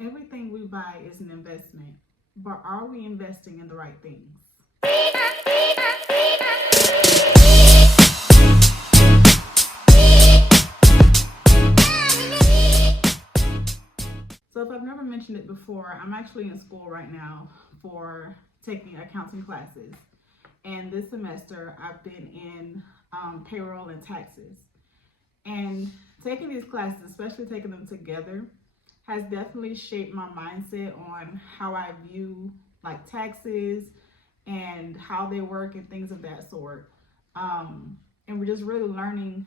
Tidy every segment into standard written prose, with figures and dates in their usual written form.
Everything we buy is an investment, but are we investing in the right things? So, if I've never mentioned it before, I'm actually in school right now for taking accounting classes. And this semester, I've been in payroll and taxes. And taking these classes, especially taking them together, has definitely shaped my mindset on how I view like taxes and how they work and things of that sort. And we're just really learning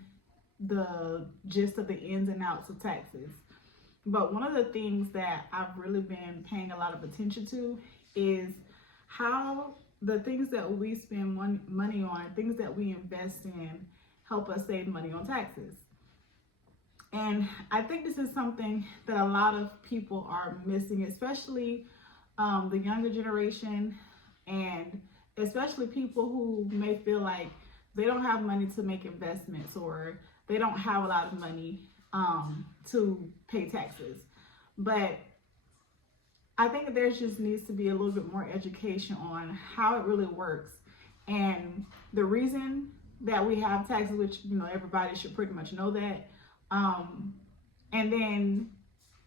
the gist of the ins and outs of taxes. But one of the things that I've really been paying a lot of attention to is how the things that we spend money on, things that we invest in, help us save money on taxes. And I think this is something that a lot of people are missing, especially the younger generation, and especially people who may feel like they don't have money to make investments, or they don't have a lot of money to pay taxes. But I think there just needs to be a little bit more education on how it really works, and the reason that we have taxes, which everybody should pretty much know that, and then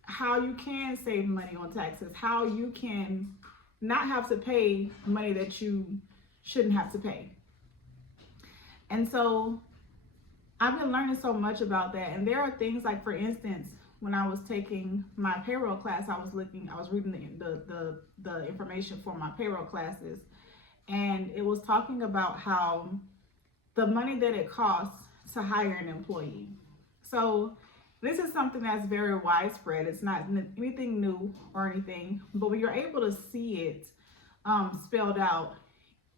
how you can save money on taxes, how you can not have to pay money that you shouldn't have to pay. And so I've been learning so much about that. And there are things like, for instance, when I was taking my payroll class, I was reading the information for my payroll classes, and it was talking about how the money that it costs to hire an employee. So this is something that's very widespread. It's not anything new or anything, but when you're able to see it spelled out,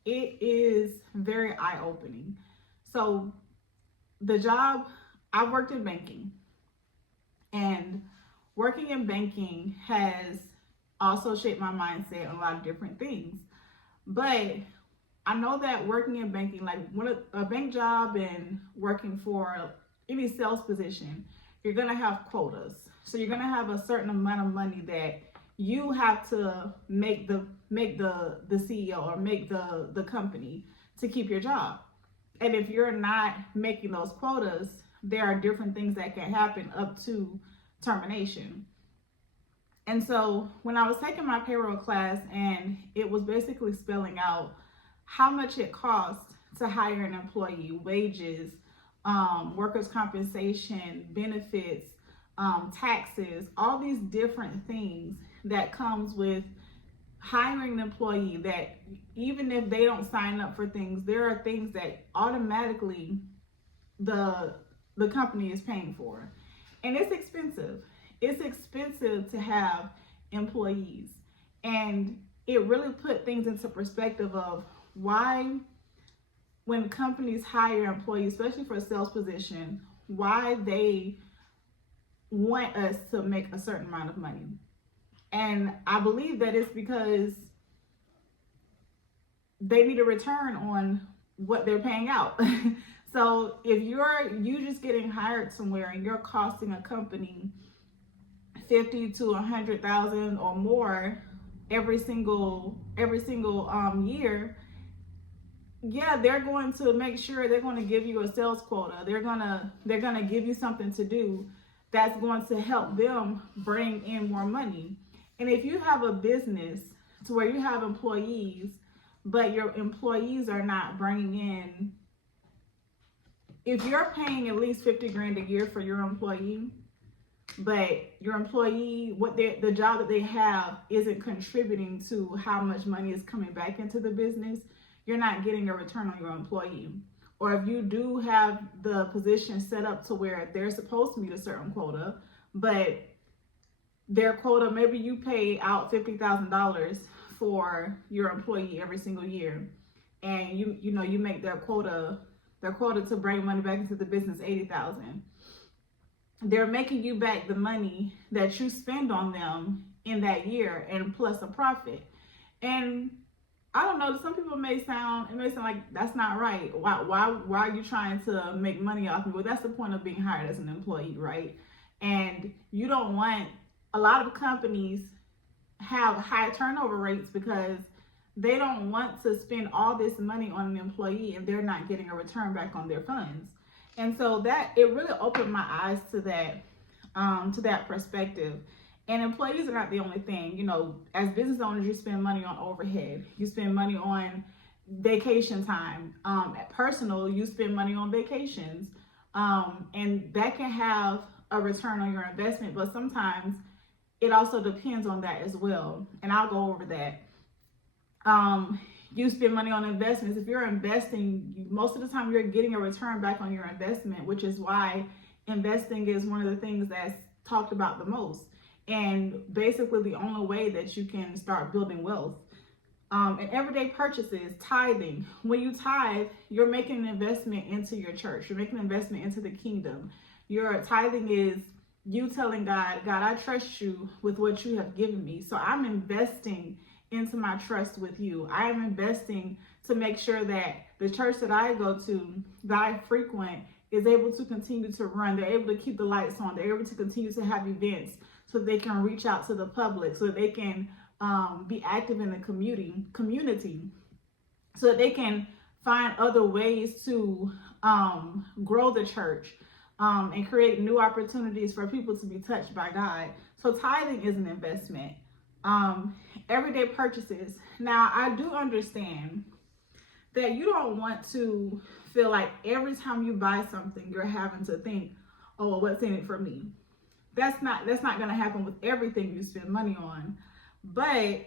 it is very eye-opening. So the job, I've worked in banking, and working in banking has also shaped my mindset on a lot of different things. But I know that working in banking, like a bank job and working for any sales position, you're gonna have quotas. So you're gonna have a certain amount of money that you have to make the CEO or make the company to keep your job. And if you're not making those quotas, there are different things that can happen up to termination. And so when I was taking my payroll class, and it was basically spelling out how much it costs to hire an employee, wages, workers' compensation, benefits, taxes, all these different things that comes with hiring an employee, that even if they don't sign up for things, there are things that automatically the company is paying for. And it's expensive. It's expensive to have employees. And it really put things into perspective of why, when companies hire employees, especially for a sales position, why they want us to make a certain amount of money. And I believe that it's because they need a return on what they're paying out. So if you just getting hired somewhere and you're costing a company 50 to 100,000 or more every single year, yeah, they're going to make sure they're going to give you a sales quota. They're gonna give you something to do that's going to help them bring in more money. And if you have a business to where you have employees, but your employees are not bringing in, if you're paying at least 50 grand a year for your employee, but your employee, the job that they have isn't contributing to how much money is coming back into the business, you're not getting a return on your employee. Or if you do have the position set up to where they're supposed to meet a certain quota, but their quota, maybe you pay out $50,000 for your employee every single year, and you make their quota to bring money back into the business 80,000. They're making you back the money that you spend on them in that year, and plus a profit. And I don't know, some people may sound like that's not right. Why are you trying to make money off me? Well, that's the point of being hired as an employee, right? And you don't want a lot of companies have high turnover rates because they don't want to spend all this money on an employee and they're not getting a return back on their funds. And so that it really opened my eyes to that perspective. And employees are not the only thing. You know, as business owners, you spend money on overhead. You spend money on vacation time. At personal, you spend money on vacations. And that can have a return on your investment, but sometimes it also depends on that as well. And I'll go over that. You spend money on investments. If you're investing, most of the time you're getting a return back on your investment, which is why investing is one of the things that's talked about the most. And basically the only way that you can start building wealth. And everyday purchases, tithing. When you tithe, you're making an investment into your church. You're making an investment into the kingdom. Your tithing is you telling God, God, I trust you with what you have given me. So I'm investing into my trust with you. I am investing to make sure that the church that I go to, that I frequent, is able to continue to run. They're able to keep the lights on. They're able to continue to have events so they can reach out to the public, so they can be active in the community, so that they can find other ways to grow the church and create new opportunities for people to be touched by God. So tithing is an investment. Everyday purchases. Now, I do understand that you don't want to feel like every time you buy something, you're having to think, oh, what's in it for me? That's not going to happen with everything you spend money on. But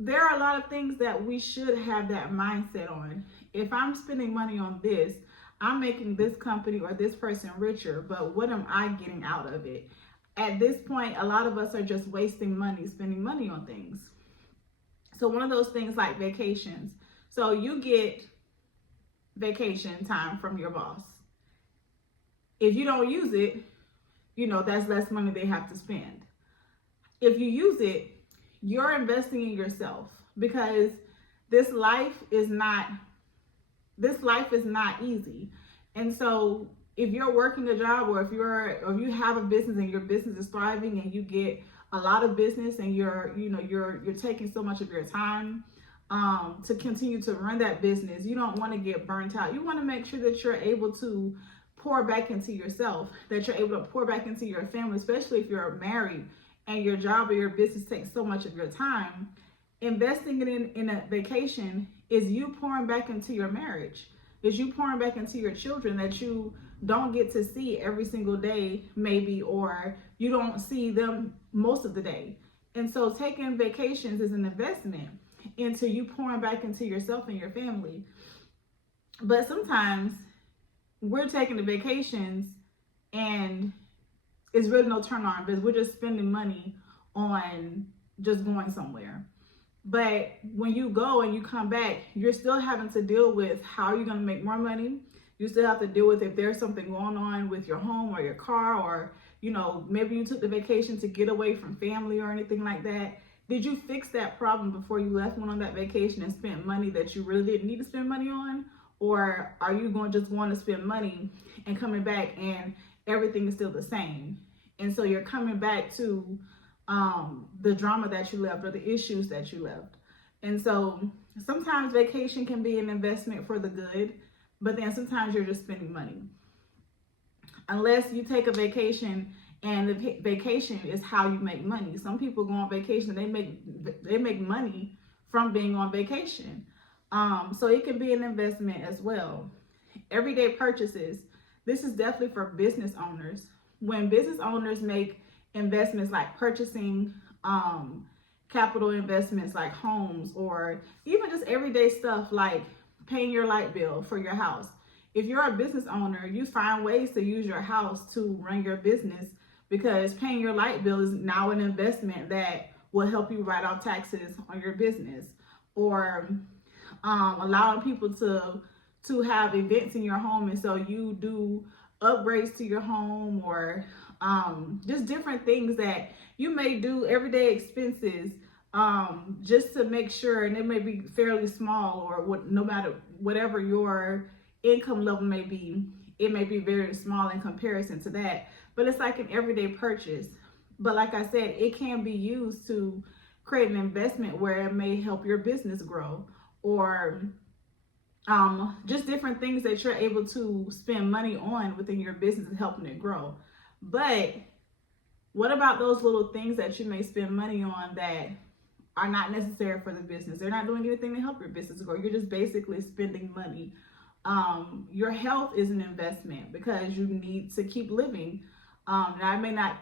there are a lot of things that we should have that mindset on. If I'm spending money on this, I'm making this company or this person richer, but what am I getting out of it? At this point, a lot of us are just wasting money, spending money on things. So one of those things like vacations. So you get vacation time from your boss. If you don't use it, you know, that's less money they have to spend. If you use it, you're investing in yourself, because this life is not easy. And so if you're working a job, or if you have a business and your business is thriving and you get a lot of business and you're taking so much of your time to continue to run that business, you don't want to get burnt out. You want to make sure that you're able to pour back into yourself, that you're able to pour back into your family, especially if you're married and your job or your business takes so much of your time. Investing in a vacation is you pouring back into your marriage, is you pouring back into your children that you don't get to see every single day, maybe, or you don't see them most of the day. And so taking vacations is an investment into you pouring back into yourself and your family. But sometimes we're taking the vacations and it's really no turn on, because we're just spending money on just going somewhere. But when you go and you come back, you're still having to deal with how you're going to make more money. You still have to deal with if there's something going on with your home or your car, or, you know, maybe you took the vacation to get away from family or anything like that. Did you fix that problem before you left, went on that vacation and spent money that you really didn't need to spend money on? Or are you going to spend money and coming back and everything is still the same? And so you're coming back to the drama that you left or the issues that you left. And so sometimes vacation can be an investment for the good, but then sometimes you're just spending money. Unless you take a vacation and the vacation is how you make money. Some people go on vacation, they make money from being on vacation. So it can be an investment as well. Everyday purchases. This is definitely for business owners. When business owners make investments like purchasing capital investments like homes, or even just everyday stuff like paying your light bill for your house. If you're a business owner, you find ways to use your house to run your business, because paying your light bill is now an investment that will help you write off taxes on your business. Or allowing people to have events in your home, and so you do upgrades to your home, or just different things that you may do, everyday expenses, just to make sure, and it may be fairly small, or no matter whatever your income level may be, it may be very small in comparison to that, but it's like an everyday purchase. But like I said, it can be used to create an investment where it may help your business grow, or just different things that you're able to spend money on within your business and helping it grow. But what about those little things that you may spend money on that are not necessary for the business? They're not doing anything to help your business grow. You're just basically spending money. Your health is an investment because you need to keep living. That may not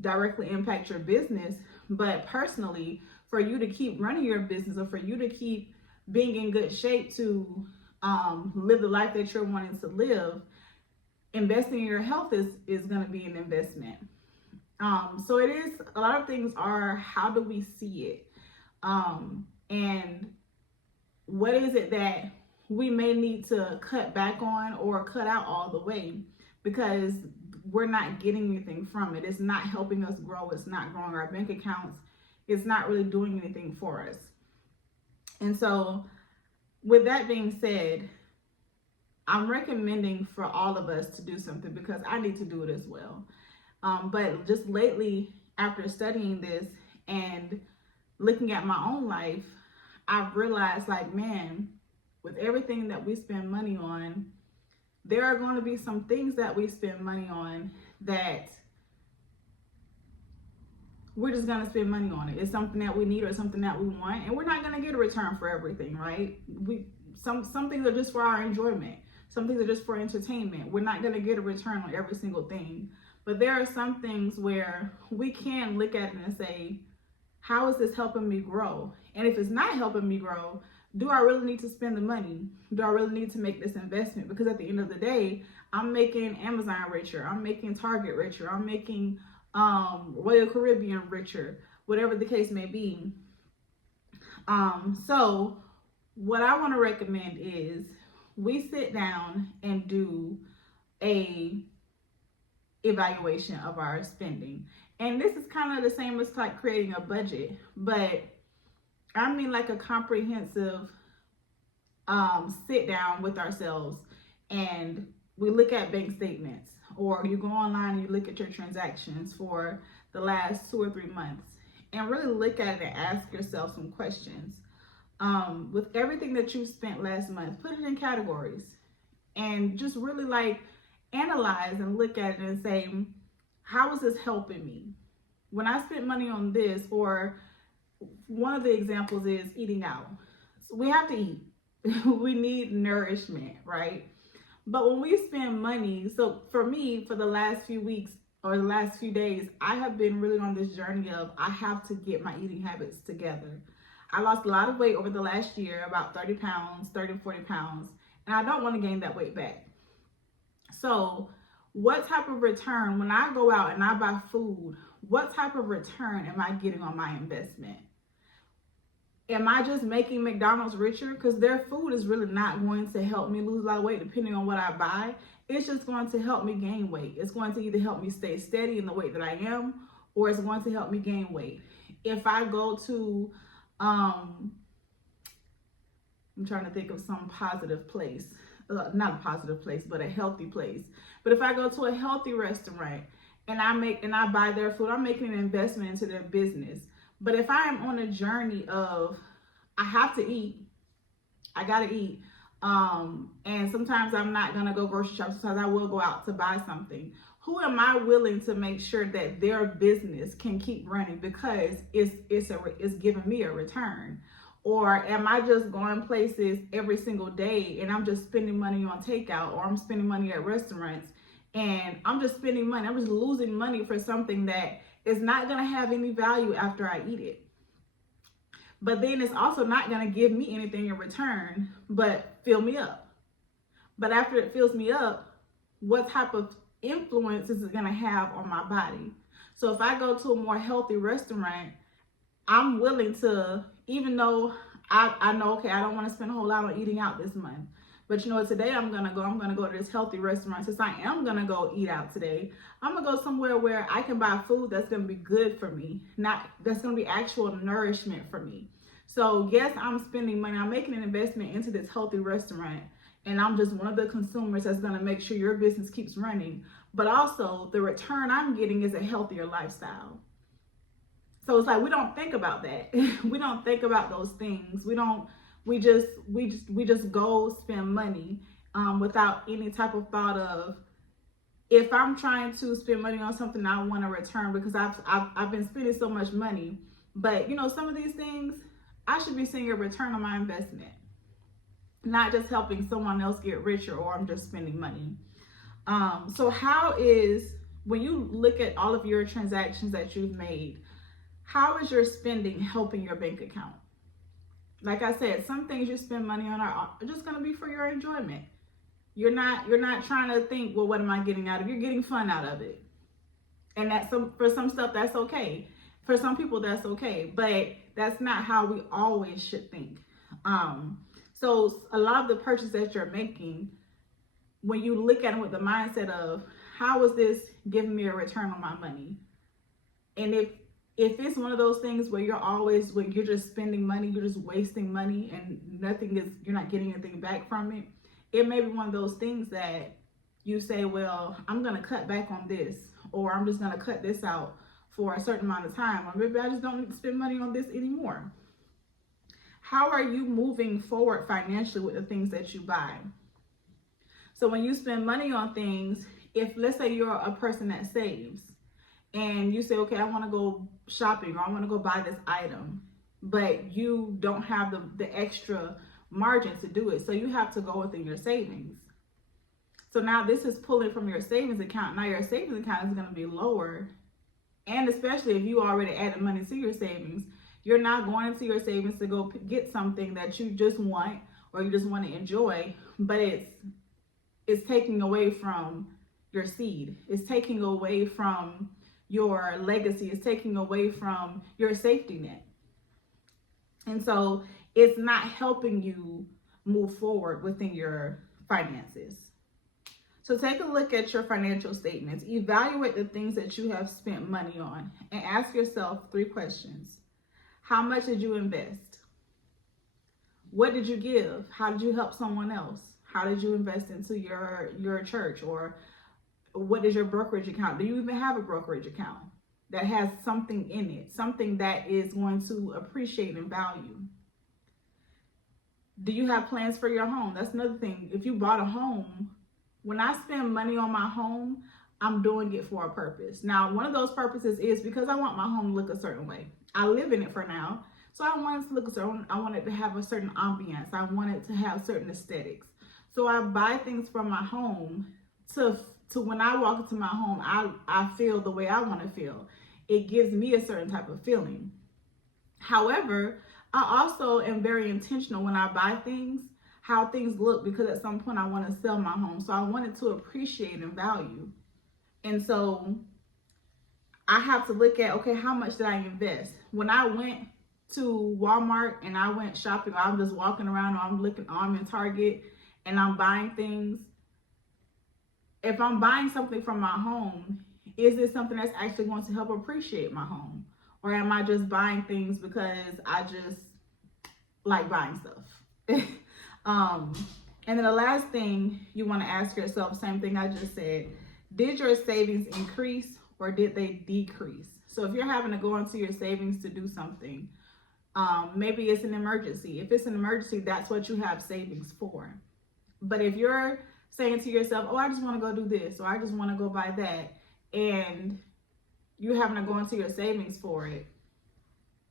directly impact your business, but personally, for you to keep running your business, or for you to keep being in good shape to live the life that you're wanting to live, investing in your health is going to be an investment. So it is, a lot of things are, how do we see it? And what is it that we may need to cut back on or cut out all the way, because we're not getting anything from it. It's not helping us grow. It's not growing our bank accounts. It's not really doing anything for us. And so with that being said, I'm recommending for all of us to do something, because I need to do it as well. But just lately, after studying this and looking at my own life, I've realized, like, man, with everything that we spend money on, there are going to be some things that we spend money on that we're just going to spend money on it. It's something that we need or something that we want, and we're not going to get a return for everything, right? Some things are just for our enjoyment. Some things are just for entertainment. We're not going to get a return on every single thing. But there are some things where we can look at it and say, how is this helping me grow? And if it's not helping me grow, do I really need to spend the money? Do I really need to make this investment? Because at the end of the day, I'm making Amazon richer. I'm making Target richer. I'm making Royal Caribbean richer, whatever the case may be. So what I want to recommend is we sit down and do a evaluation of our spending. And this is kind of the same as like creating a budget, but I mean like a comprehensive sit down with ourselves, and we look at bank statements, or you go online and you look at your transactions for the last 2 or 3 months, and really look at it and ask yourself some questions. With everything that you spent last month, put it in categories and just really like analyze and look at it and say, how is this helping me? When I spent money on this, or one of the examples is eating out. So we have to eat. We need nourishment, right? But when we spend money, so for me, for the last few weeks or the last few days, I have been really on this journey of I have to get my eating habits together. I lost a lot of weight over the last year, about 30 pounds, 30 to 40 pounds, and I don't want to gain that weight back. So what type of return, when I go out and I buy food, what type of return am I getting on my investment? Am I just making McDonald's richer? Because their food is really not going to help me lose a lot of weight depending on what I buy. It's just going to help me gain weight. It's going to either help me stay steady in the weight that I am, or it's going to help me gain weight. If I go to, I'm trying to think of some positive place. Not a positive place, but a healthy place. But if I go to a healthy restaurant and I buy their food, I'm making an investment into their business. But if I am on a journey of I have to eat, I gotta eat, and sometimes I'm not gonna go grocery shop, sometimes I will go out to buy something. Who am I willing to make sure that their business can keep running because it's giving me a return? Or am I just going places every single day and I'm just spending money on takeout, or I'm spending money at restaurants and I'm just spending money, I'm just losing money for something that is not going to have any value after I eat it. But then it's also not going to give me anything in return but fill me up. But after it fills me up, what type of influence is it going to have on my body? So if I go to a more healthy restaurant, I'm willing to, even though I know, okay, I don't want to spend a whole lot on eating out this month. But you know what, today I'm going to go to this healthy restaurant. Since I am going to go eat out today, I'm going to go somewhere where I can buy food that's going to be good for me. That's going to be actual nourishment for me. So yes, I'm spending money. I'm making an investment into this healthy restaurant. And I'm just one of the consumers that's going to make sure your business keeps running. But also the return I'm getting is a healthier lifestyle. So it's like we don't think about that. We don't think about those things. We just go spend money without any type of thought of, if I'm trying to spend money on something I want to return, because I've been spending so much money. But some of these things I should be seeing a return on my investment, not just helping someone else get richer, or I'm just spending money. So when you look at all of your transactions that you've made, how is your spending helping your bank account? Like I said, some things you spend money on are just going to be for your enjoyment. You're not trying to think, well, what am I getting out of it? You're getting fun out of it. And for some stuff, that's okay. For some people, that's okay. But that's not how we always should think. So a lot of the purchases that you're making, when you look at it with the mindset of, how is this giving me a return on my money? And if it's one of those things where when you're just spending money, you're just wasting money, and you're not getting anything back from it, it may be one of those things that you say, well, I'm going to cut back on this, or I'm just going to cut this out for a certain amount of time, or maybe I just don't need to spend money on this anymore. How are you moving forward financially with the things that you buy? So when you spend money on things, if let's say you're a person that saves, and you say, okay, I want to go shopping, or I want to go buy this item, but you don't have the extra margin to do it. So you have to go within your savings. So now this is pulling from your savings account. Now your savings account is going to be lower. And especially if you already added money to your savings, you're not going into your savings to go get something that you just want, or you just want to enjoy, but it's taking away from your seed. It's taking away from your legacy. Is taking away from your safety net. And so it's not helping you move forward within your finances. So take a look at your financial statements. Evaluate the things that you have spent money on, and ask yourself 3 questions. How much did you invest? What did you give? How did you help someone else? How did you invest into your church? Or what is your brokerage account? Do you even have a brokerage account that has something in it, something that is going to appreciate in value? Do you have plans for your home? That's another thing. If you bought a home, when I spend money on my home, I'm doing it for a purpose. Now, one of those purposes is because I want my home to look a certain way. I live in it for now, so I want it to look a certain. I want it to have a certain ambiance. I want it to have certain aesthetics. So I buy things from my home to when I walk into my home, I feel the way I want to feel. It gives me a certain type of feeling. However, I also am very intentional when I buy things, how things look, because at some point I want to sell my home. So I want it to appreciate and value. And so I have to look at, okay, how much did I invest? When I went to Walmart and I went shopping, or I'm just walking around, or I'm in Target and I'm buying things. If I'm buying something from my home, is it something that's actually going to help appreciate my home? Or am I just buying things because I just like buying stuff? And then the last thing you want to ask yourself, same thing I just said, did your savings increase or did they decrease? So if you're having to go into your savings to do something, maybe it's an emergency. If it's an emergency, that's what you have savings for. But if you're saying to yourself, oh, I just want to go do this, or I just want to go buy that, and you're having to go into your savings for it,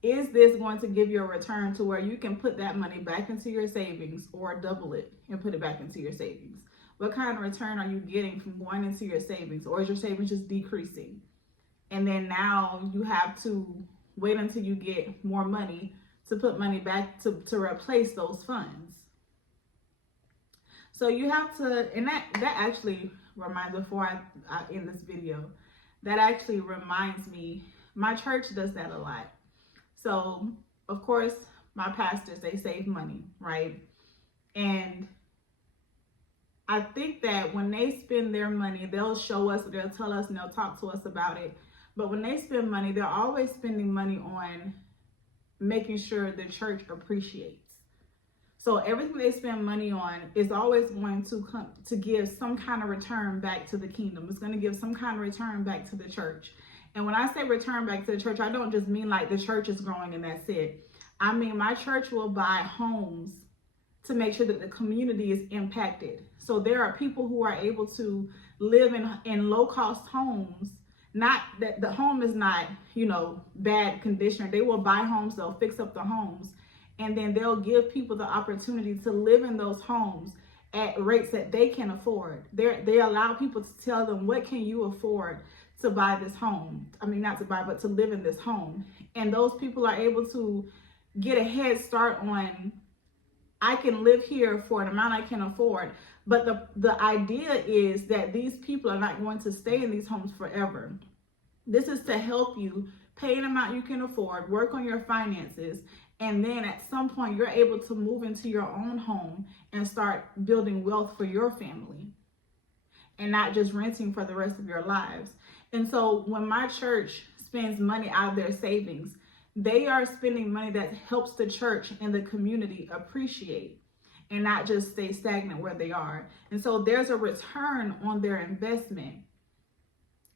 is this going to give you a return to where you can put that money back into your savings, or double it and put it back into your savings? What kind of return are you getting from going into your savings? Or is your savings just decreasing? And then now you have to wait until you get more money to put money back to replace those funds. So you have to, and that actually reminds, before I end this video, that actually reminds me, my church does that a lot. So, of course, my pastors, they save money, right? And I think that when they spend their money, they'll show us, they'll tell us, and they'll talk to us about it. But when they spend money, they're always spending money on making sure the church appreciates. So everything they spend money on is always going to give some kind of return back to the kingdom. It's going to give some kind of return back to the church. And when I say return back to the church, I don't just mean like the church is growing and that's it. I mean, my church will buy homes to make sure that the community is impacted. So there are people who are able to live in low cost homes. Not that the home is not, bad condition. They will buy homes, they'll fix up the homes, and then they'll give people the opportunity to live in those homes at rates that they can afford. They allow people to tell them, what can you afford to buy this home? I mean, not to buy, but to live in this home. And those people are able to get a head start on, I can live here for an amount I can afford. But the idea is that these people are not going to stay in these homes forever. This is to help you pay an amount you can afford, work on your finances, and then at some point you're able to move into your own home and start building wealth for your family and not just renting for the rest of your lives. And so when my church spends money out of their savings, they are spending money that helps the church and the community appreciate and not just stay stagnant where they are. And so there's a return on their investment.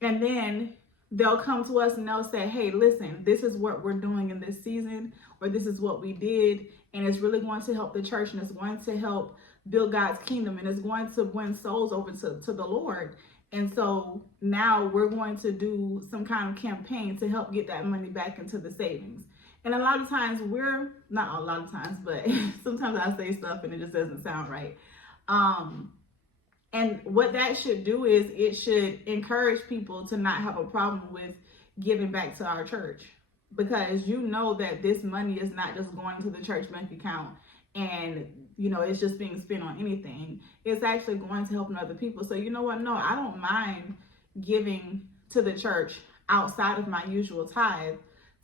And then they'll come to us and they'll say, hey, listen, this is what we're doing in this season, or this is what we did, and it's really going to help the church, and it's going to help build God's kingdom, and it's going to win souls over to the Lord. And so now we're going to do some kind of campaign to help get that money back into the savings. And a lot of times not a lot of times, but sometimes I say stuff and it just doesn't sound right. And what that should do is it should encourage people to not have a problem with giving back to our church, because you know that this money is not just going to the church bank account and it's just being spent on anything. It's actually going to help other people. So you know what? No, I don't mind giving to the church outside of my usual tithe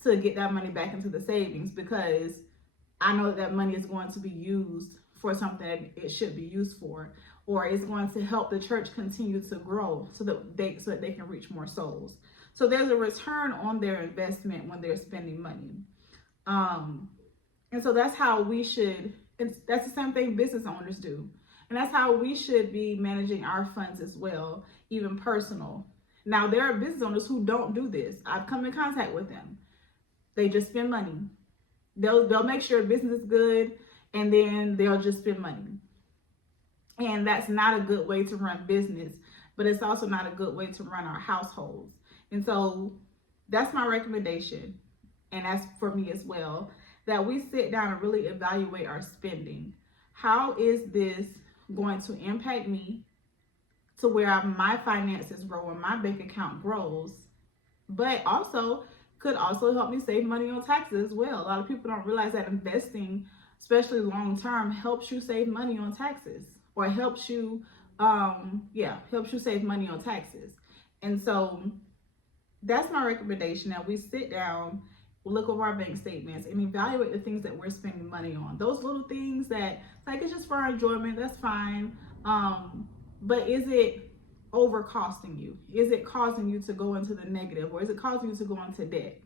to get that money back into the savings, because I know that money is going to be used for something that it should be used for, or it's going to help the church continue to grow so that they can reach more souls. So there's a return on their investment when they're spending money. And so that's how we should, that's the same thing business owners do. And that's how we should be managing our funds as well, even personal. Now, there are business owners who don't do this. I've come in contact with them. They just spend money. They'll make sure business is good, and then they'll just spend money. And that's not a good way to run business, but it's also not a good way to run our households. And so that's my recommendation, and that's for me as well, that we sit down and really evaluate our spending. How is this going to impact me to where my finances grow and my bank account grows, but also could also help me save money on taxes as well. A lot of people don't realize that investing, especially long term, helps you save money on taxes, or helps you save money on taxes. And so that's my recommendation, that we sit down, look over our bank statements, and evaluate the things that we're spending money on. Those little things that, like, it's just for our enjoyment, that's fine. But is it over costing you? Is it causing you to go into the negative, or is it causing you to go into debt?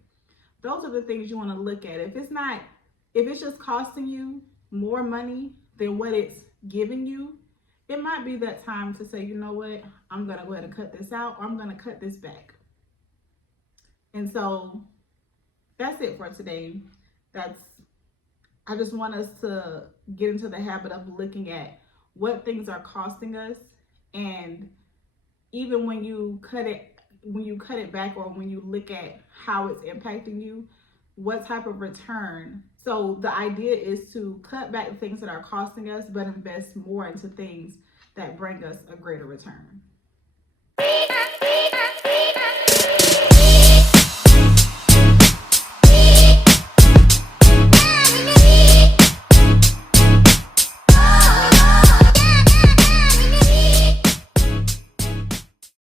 Those are the things you want to look at. If it's just costing you more money than what it's giving you, it might be that time to say, you know what, I'm going to go ahead and cut this out, or I'm going to cut this back. And so that's it for today. I just want us to get into the habit of looking at what things are costing us, and even when you cut it back, or when you look at how it's impacting you, what type of return. So the idea is to cut back the things that are costing us, but invest more into things that bring us a greater return.